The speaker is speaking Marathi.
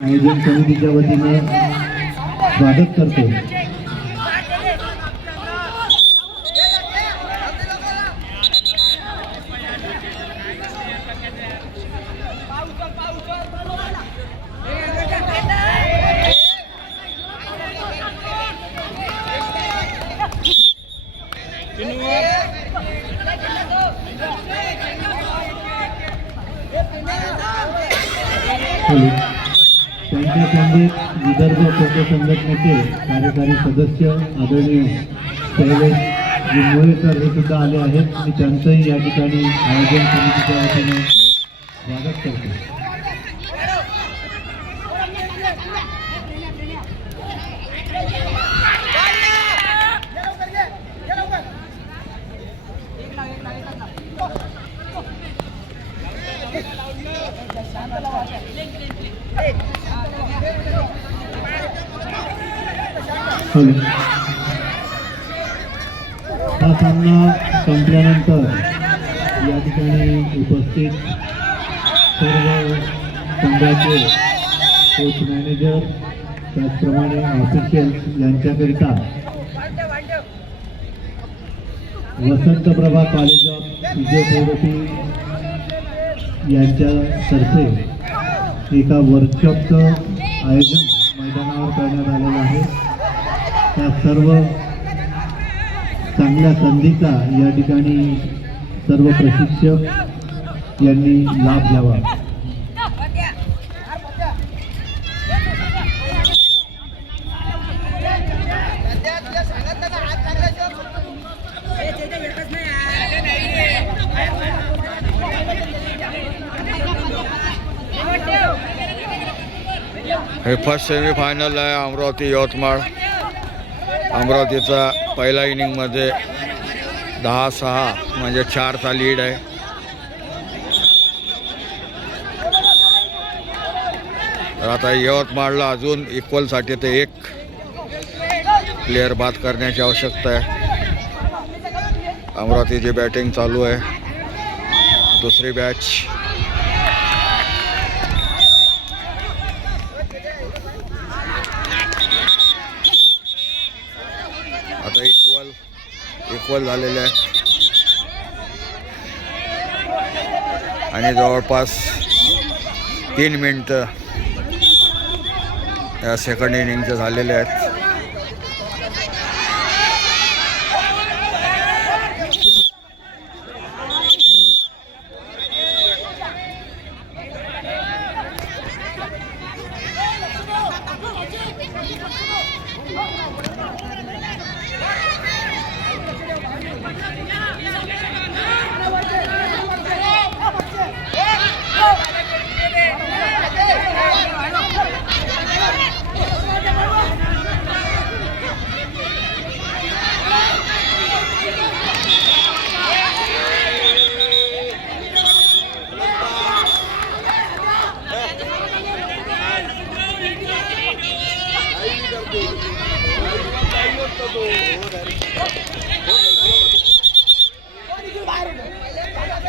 आयोजन समितीच्या वतीने स्वागत करतो हॅलो. त्यांच्या संगीत म्हणजे विदर्भ खो संघटनेचे कार्यकारी सदस्य आदरणीय शैलेश मुळेकर हे सुद्धा आले आहेत आणि त्यांचंही या ठिकाणी आयोजन समितीच्या वतीने स्वागत करतो हॅलो. हा सामना संपल्यानंतर या ठिकाणी उपस्थित सर्व संघाचे कोच मॅनेजर त्याचप्रमाणे official यांच्याकरिता Vasant Prabha college of physiotherapy यांच्यातर्फे एका वर्कशॉपचं आयोजन मैदानावर करण्यात आलेलं आहे. त्या सर्व चांगल्या संधीचा या ठिकाणी सर्व प्रशिक्षक यांनी लाभ घ्यावा. हे फर्स्ट सेमीफायनल आहे अमरावती यवतमाळ. अमरावतीचा पहिल्या इनिंगमध्ये दहा सहा म्हणजे चारचा लीड आहे. तर आता यवतमाळला अजून इक्वलसाठी ते एक प्लेअर बाद करण्याची आवश्यकता आहे. अमरावतीची बॅटिंग चालू आहे. दुसरी बॅच आता इक्वल इक्वल झालेले आहे. आणि जवळपास तीन मिनटं या सेकंड इनिंगचं झालेले आहेत. Thank you.